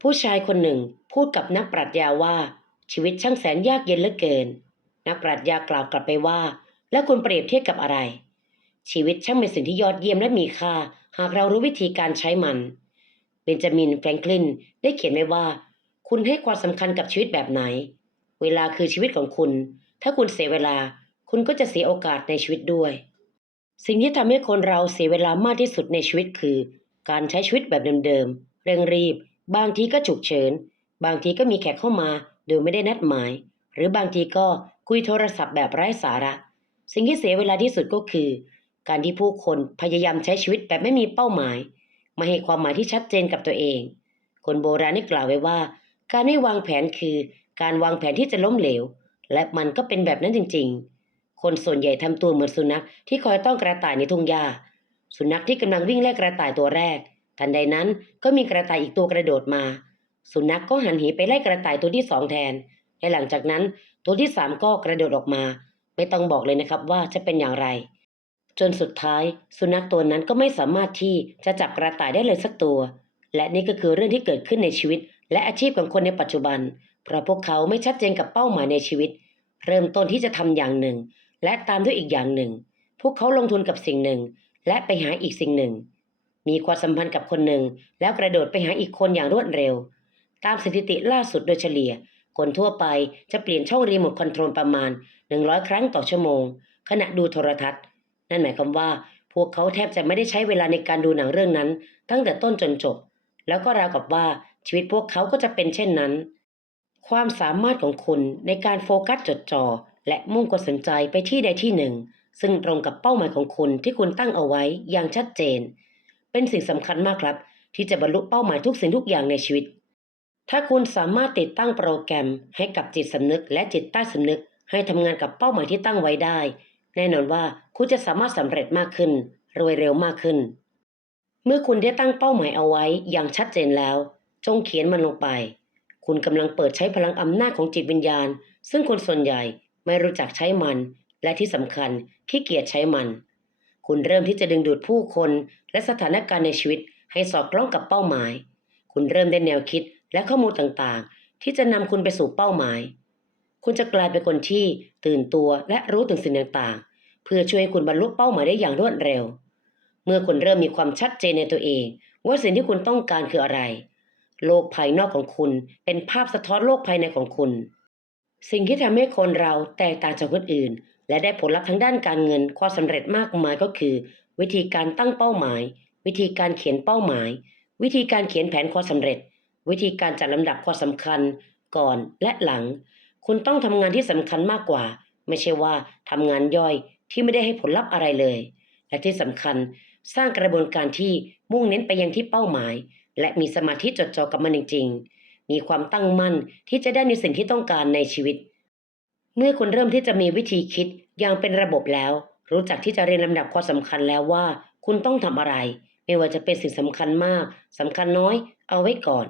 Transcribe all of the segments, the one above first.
ผู้ชายคนหนึ่งพูดกับนักปรัชญาว่า ชีวิตช่างแสนยากเย็นเหลือเกิน นักปรัชญากล่าวกลับไปว่า แล้วคุณเปรียบเทียบกับอะไร ชีวิตช่างเป็นสิ่งที่ยอดเยี่ยมและมีค่า หากเรารู้วิธีการใช้มัน เบนจามินแฟรงคลินได้เขียนไว้ว่า คุณให้ความสำคัญกับชีวิตแบบไหน เวลาคือชีวิตของคุณ ถ้าคุณเสียเวลา คุณก็จะเสียโอกาสในชีวิตด้วย สิ่งที่ทำให้คนเราเสียเวลามากที่สุดในชีวิตคือ การใช้ชีวิตแบบเดิมๆเร่งรีบ บางทีก็ฉุกเฉิน บางทีก็มีแขกเข้ามาโดยไม่ได้นัดหมาย หรือบางทีก็คุยโทรศัพท์แบบไร้สาระ สิ่งที่เสียเวลาที่สุดก็คือ การที่ผู้คนพยายามใช้ชีวิตแบบไม่มีเป้าหมาย ไม่ให้ความหมายที่ชัดเจนกับตัวเอง คนโบราณได้กล่าวไว้ว่า การไม่วางแผนคือ การวางแผนที่จะล้มเหลว และมันก็เป็นแบบนั้นจริง ๆ คนส่วนใหญ่ทำตัวเหมือนสุนัขที่คอยต้องกระต่ายในทุ่งหญ้า สุนัขที่กำลังวิ่งไล่กระต่ายตัวแรก ทันใดนั้นก็มีกระต่ายอีกตัวกระโดดมา สุนัขก็หันหีไปไล่กระต่ายตัวที่สองแทน และหลังจากนั้นตัวที่สามก็กระโดดออกมา ไม่ต้องบอกเลยนะครับว่าจะเป็นอย่างไร จนสุดท้าย สุนัขตัวนั้นก็ไม่สามารถที่จะจับกระต่ายได้เลยสักตัว และนี่ก็คือเรื่องที่เกิดขึ้นในชีวิต และอาชีพของคนในปัจจุบัน เพราะพวกเขาไม่ชัดเจนกับเป้าหมายในชีวิต เริ่มต้นที่จะทำอย่างหนึ่ง และตามด้วยอีกอย่างหนึ่ง พวกเขาลงทุนกับสิ่งหนึ่ง และไปหาอีกสิ่งหนึ่ง มีความสัมพันธ์กับคนหนึ่ง แล้วกระโดดไปหาอีกคนอย่างรวดเร็ว ตามสถิติล่าสุดโดยเฉลี่ย คนทั่วไปจะเปลี่ยนช่องรีโมทคอนโทรลประมาณ 100 ครั้งต่อชั่วโมง ขณะดูโทรทัศน์ นั่นหมายความว่า พวกเขาแทบจะไม่ได้ใช้เวลาในการดูหนังเรื่องนั้น ตั้งแต่ต้นจนจบ แล้วก็ราวกับว่าชีวิตพวกเขาก็จะเป็นเช่นนั้น ความสามารถของคุณในการโฟกัสจดจ่อและมุ่งความสนใจไปที่ใดที่หนึ่ง ซึ่งตรงกับเป้าหมายของคุณที่คุณตั้งเอาไว้อย่างชัดเจน เป็นสิ่งสำคัญมากครับ ที่จะบรรลุเป้าหมายทุกสิ่งทุกอย่างในชีวิต ถ้าคุณสามารถติดตั้งโปรแกรมให้กับจิตสำนึก และจิตใต้สำนึก ให้ทำงานกับเป้าหมายที่ตั้งไว้ได้ แน่นอนว่าคุณจะสามารถสำเร็จมากขึ้น รวยเร็วมากขึ้น เมื่อคุณได้ตั้งเป้าหมายเอาไว้อย่างชัดเจนแล้ว จงเขียนมันลงไป คุณกำลังเปิดใช้พลังอำนาจของจิตวิญญาณ ซึ่งคนส่วนใหญ่ไม่รู้จักใช้มัน และที่สำคัญขี้เกียจใช้มันคุณเริ่มที่จะดึงดูดผู้คน และสถานการณ์ในชีวิตให้สอดคล้องกับเป้าหมาย คุณเริ่มได้แนวคิดและข้อมูลต่างๆ ที่จะนำคุณไปสู่เป้าหมาย คุณจะกลายเป็นคนที่ตื่นตัวและรู้ถึงสิ่งต่างๆ เพื่อช่วยให้คุณบรรลุเป้าหมายได้อย่างรวดเร็ว เมื่อคุณเริ่มมีความชัดเจนในตัวเอง ว่าสิ่งที่คุณต้องการคืออะไร โลกภายนอกของคุณเป็นภาพสะท้อนโลกภายในของคุณ สิ่งที่ทำให้คนเราแตกต่างจากคนอื่น และได้ผลลัพธ์ทางด้านการเงินความสำเร็จมากมายก็คือ วิธีการตั้งเป้าหมาย วิธีการเขียนเป้าหมาย วิธีการเขียนแผนความสำเร็จ วิธีการจัดลำดับความสำคัญ ก่อนและหลัง คุณต้องทำงานที่สำคัญมากกว่า ไม่ใช่ว่าทำงานย่อยที่ไม่ได้ให้ผลลัพธ์อะไรเลย และที่สำคัญสร้างกระบวนการที่มุ่งเน้นไปยังที่เป้าหมาย และมีสมาธิจดจ่อกับมันจริงๆ มีความตั้งมั่นที่จะได้ในสิ่งที่ต้องการในชีวิต เมื่อคุณเริ่มที่จะมีวิธีคิดอย่างเป็นระบบแล้ว รู้จักที่จะเรียนลำดับความสำคัญแล้วว่า คุณต้องทำอะไร ไม่ว่าจะเป็นสิ่งสำคัญมากสำคัญน้อย เอาไว้ก่อน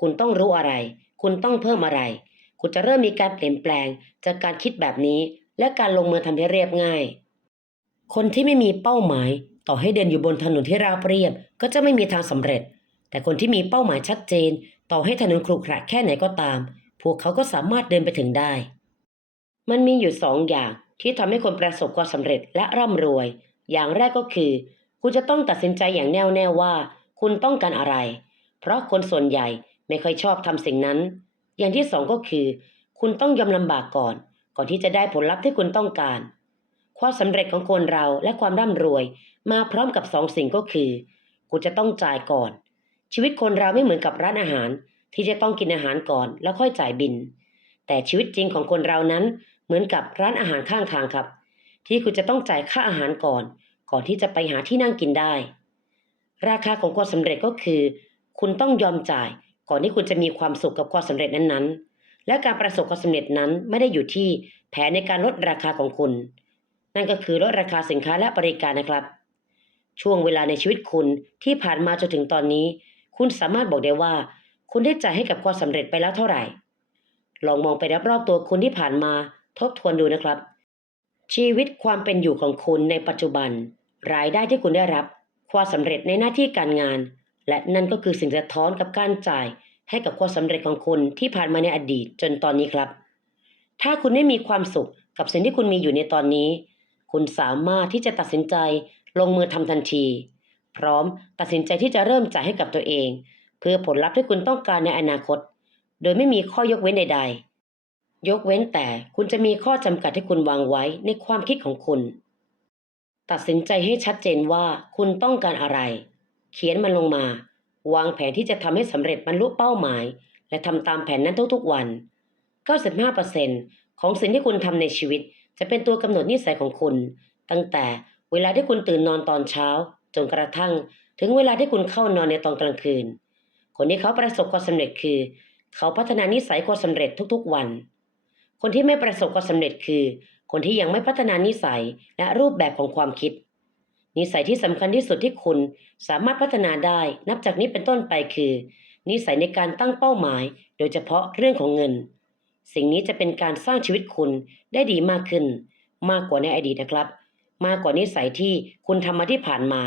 คุณต้องรู้อะไร คุณต้องเพิ่มอะไร คุณจะเริ่มมีการเปลี่ยนแปลง จากการคิดแบบนี้ และการลงมือทำให้เรียบง่าย คนที่ไม่มีเป้าหมาย ต่อให้เดินอยู่บนถนนที่ราบเรียบ ก็จะไม่มีทางสำเร็จ แต่คนที่มีเป้าหมายชัดเจน ต่อให้ถนนขรุขระแค่ไหนก็ตาม พวกเขาก็สามารถเดินไปถึงได้ มันมีอยู่สองอย่าง ที่ทำให้คนประสบความสำเร็จและร่ำรวย อย่างแรกก็คือ คุณจะต้องตัดสินใจอย่างแน่วแน่ว่า คุณต้องการอะไร เพราะคนส่วนใหญ่ไม่ค่อยชอบทำสิ่งนั้น อย่างที่สองก็คือ คุณต้องยอมลำบากก่อน ก่อนที่จะได้ผลลัพธ์ที่คุณต้องการ ความสำเร็จของคนเราและความร่ำรวย มาพร้อมกับสองสิ่งก็คือ คุณจะต้องจ่ายก่อน ชีวิตคนเราไม่เหมือนกับร้านอาหาร ที่จะต้องกินอาหารก่อนแล้วค่อยจ่ายบิน แต่ชีวิตจริงของคนเรานั้น เหมือนกับร้านอาหารข้างทางครับ ที่คุณจะต้องจ่ายค่าอาหารก่อน ก่อนที่จะไปหาที่นั่งกินได้ ราคาของความสำเร็จก็คือ คุณต้องยอมจ่าย ก่อนที่คุณจะมีความสุขกับความสำเร็จนั้นๆ และการประสบความสำเร็จนั้นไม่ได้อยู่ที่แผนในการลดราคาของคุณ นั่นก็คือลดราคาสินค้าและบริการนะครับ ช่วงเวลาในชีวิตคุณที่ผ่านมาจนถึงตอนนี้ คุณสามารถบอกได้ว่า คุณได้จ่ายให้กับความสำเร็จไปแล้วเท่าไหร่ ลองมองไปรอบๆตัวคุณที่ผ่านมา ทบทวนดูนะครับ ชีวิตความเป็นอยู่ของคุณในปัจจุบัน รายได้ที่คุณได้รับ ความสำเร็จในหน้าที่การงาน และนั่นก็คือสิ่งสะท้อนกับการจ่าย ให้กับความสำเร็จของคุณที่ผ่านมาในอดีตจนตอนนี้ครับ ถ้าคุณไม่มีความสุขกับสิ่งที่คุณมีอยู่ในตอนนี้ คุณสามารถที่จะตัดสินใจลงมือทำทันที พร้อมตัดสินใจที่จะเริ่มจ่ายให้กับตัวเอง เพื่อผลลัพธ์ที่คุณต้องการในอนาคต โดยไม่มีข้อยกเว้นใด ๆ ยกเว้นแต่คุณจะมีข้อจำกัดที่คุณวางไว้ในความคิดของคุณ ตัดสินใจให้ชัดเจนว่าคุณต้องการอะไร เขียนมันลงมา วางแผนที่จะทำให้สำเร็จบรรลุเป้าหมาย และทำตามแผนนั้นทุกๆวัน 95%ของสิ่งที่คุณทำในชีวิต จะเป็นตัวกำหนดนิสัยของคุณ ตั้งแต่เวลาที่คุณตื่นนอนตอนเช้า จนกระทั่ง ถึงเวลาที่คุณเข้านอนในตอนกลางคืน คนที่เขาประสบความสำเร็จคือ เขาพัฒนานิสัยความสำเร็จทุกๆวัน คนที่ไม่ประสบความสำเร็จคือ คนที่ยังไม่พัฒนานิสัยและรูปแบบของความคิด นิสัยที่สำคัญที่สุดที่คุณสามารถพัฒนาได้ นับจากนี้เป็นต้นไปคือ นิสัยในการตั้งเป้าหมาย โดยเฉพาะเรื่องของเงิน สิ่งนี้จะเป็นการสร้างชีวิตคุณได้ดีมากขึ้น มากกว่าในอดีตนะครับ มากกว่านิสัยที่คุณทำมาที่ผ่านมา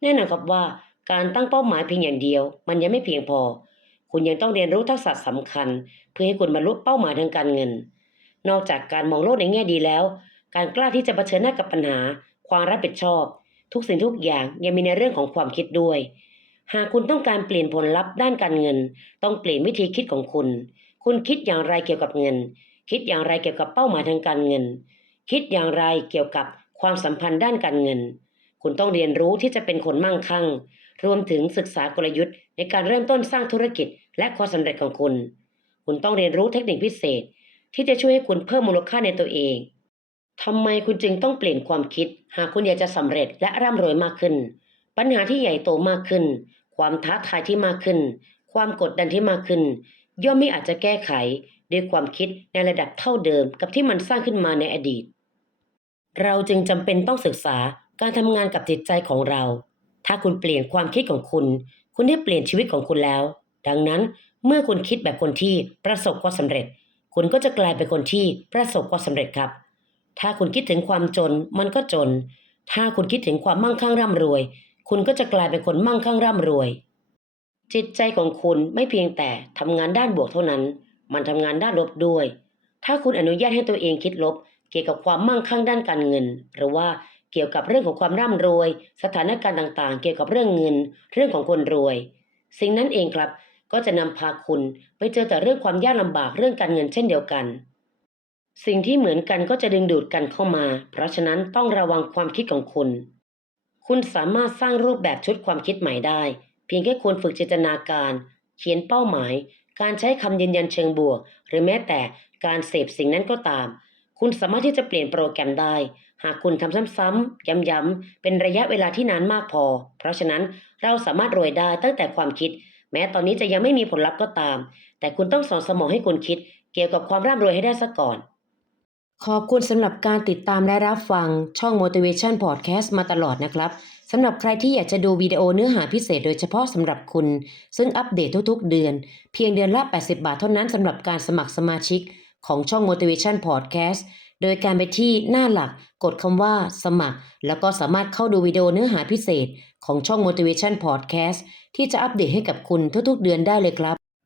แน่นอนครับว่าการตั้งเป้าหมายเพียงอย่างเดียว มันยังไม่เพียงพอ คุณยังต้องเรียนรู้ทักษะสำคัญ เพื่อให้คุณบรรลุเป้าหมายทางการเงิน นอกจากการมองโลกในแง่ดีแล้ว การกล้าที่จะเผชิญหน้ากับปัญหา ความรับผิดชอบ ทุกสิ่งทุกอย่างยังมีในเรื่องของความคิดด้วย หากคุณต้องการเปลี่ยนผลลัพธ์ด้านการเงิน ต้องเปลี่ยนวิธีคิดของคุณ คุณคิดอย่างไรเกี่ยวกับเงิน คิดอย่างไรเกี่ยวกับเป้าหมายทางการเงิน คิดอย่างไรเกี่ยวกับความสัมพันธ์ด้านการเงิน คุณต้องเรียนรู้ที่จะเป็นคนมั่งคั่ง รวมถึงศึกษากลยุทธ์ในการเริ่มต้นสร้างธุรกิจ และความสำเร็จของคุณ คุณต้องเรียนรู้เทคนิคพิเศษ ที่จะช่วยให้คุณเพิ่มมูลค่าในตัวเองทำไมคุณจึงต้องเปลี่ยนความคิด หากคุณอยากจะสำเร็จและร่ำรวยมากขึ้น ปัญหาที่ใหญ่โตมากขึ้น ความท้าทายที่มากขึ้น ความกดดันที่มากขึ้น ย่อมไม่อาจจะแก้ไขด้วยความคิดในระดับเท่าเดิมกับที่มันสร้างขึ้นมาในอดีต เราจึงจำเป็นต้องศึกษาการทำงานกับจิตใจของเรา ถ้าคุณเปลี่ยนความคิดของคุณ คุณได้เปลี่ยนชีวิตของคุณแล้ว ดังนั้นเมื่อคุณคิดแบบคนที่ประสบความสำเร็จ คุณก็จะกลายเป็นคนที่ประสบความสำเร็จครับ ถ้าคุณคิดถึงความจน มันก็จน ถ้าคุณคิดถึงความมั่งคั่งร่ำรวย คุณก็จะกลายเป็นคนมั่งคั่งร่ำรวย จิตใจของคุณไม่เพียงแต่ทำงานด้านบวกเท่านั้น มันทำงานด้านลบด้วย ถ้าคุณอนุญาตให้ตัวเองคิดลบ เกี่ยวกับความมั่งคั่งด้านการเงิน หรือว่า เกี่ยวกับเรื่องของความร่ำรวย สถานการณ์ต่างๆ เกี่ยวกับเรื่องเงิน เรื่องของคนรวย สิ่งนั้นเองครับก็จะนำพาคุณไปเจอแต่เรื่องความยากลำบากเรื่องการเงินเช่นเดียวกัน สิ่งที่เหมือนกันก็จะดึงดูดกันเข้ามา เพราะฉะนั้นต้องระวังความคิดของคุณ คุณสามารถสร้างรูปแบบชุดความคิดใหม่ได้ เพียงแค่คุณฝึกจินตนาการ เขียนเป้าหมาย การใช้คำยืนยันเชิงบวก หรือแม้แต่การเสพสิ่งนั้นก็ตาม คุณสามารถที่จะเปลี่ยนโปรแกรมได้ หากคุณทำซ้ำๆย้ำๆเป็นระยะเวลาที่นานมากพอ เพราะฉะนั้นเราสามารถรวยได้ตั้งแต่ความคิด แม้ตอนนี้จะยังไม่มีผลลัพธ์ก็ตาม แต่คุณต้องสอนสมองให้คุณคิด เกี่ยวกับความร่ำรวยให้ได้ซะก่อน ขอบคุณสำหรับการติดตามและรับฟังช่อง Motivation Podcast มาตลอดนะครับสำหรับใครที่อยากจะดูวิดีโอเนื้อหาพิเศษโดยเฉพาะสำหรับคุณ ซึ่งอัปเดตทุกๆ เดือน เพียงเดือนละ 80 บาทเท่านั้นสำหรับการสมัครสมาชิกของช่อง Motivation Podcast โดยการไปที่หน้าหลักกดคำว่าสมัคร แล้วก็สามารถเข้าดูวิดีโอเนื้อหาพิเศษของช่อง Motivation Podcast ที่จะอัปเดตให้กับคุณทุกๆเดือนได้เลยครับ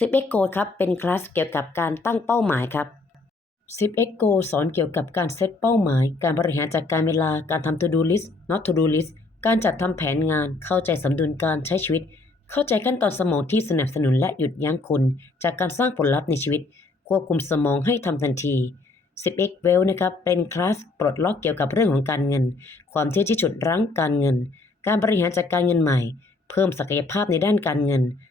10x Go ครับเป็นคลาสเกี่ยวกับการตั้งเป้าหมายครับ 10x Go สอนเกี่ยวกับการเซตเป้าหมาย การบริหารจัดการเวลาการทำ to do list not to do list การจัดทำแผนงาน เข้าใจสมดุลการใช้ชีวิต เข้าใจขั้นตอนสมองที่สนับสนุนและหยุดยั้งคุณ จากการสร้างผลลัพธ์ในชีวิต ควบคุมสมองให้ทำทันที 10x Well นะครับเป็นคลาสปลดล็อกเกี่ยวกับเรื่องของการเงิน ความเชื่อที่ฉุดรั้งการเงิน การบริหารจัดการเงินใหม่ เพิ่มศักยภาพในด้านการเงิน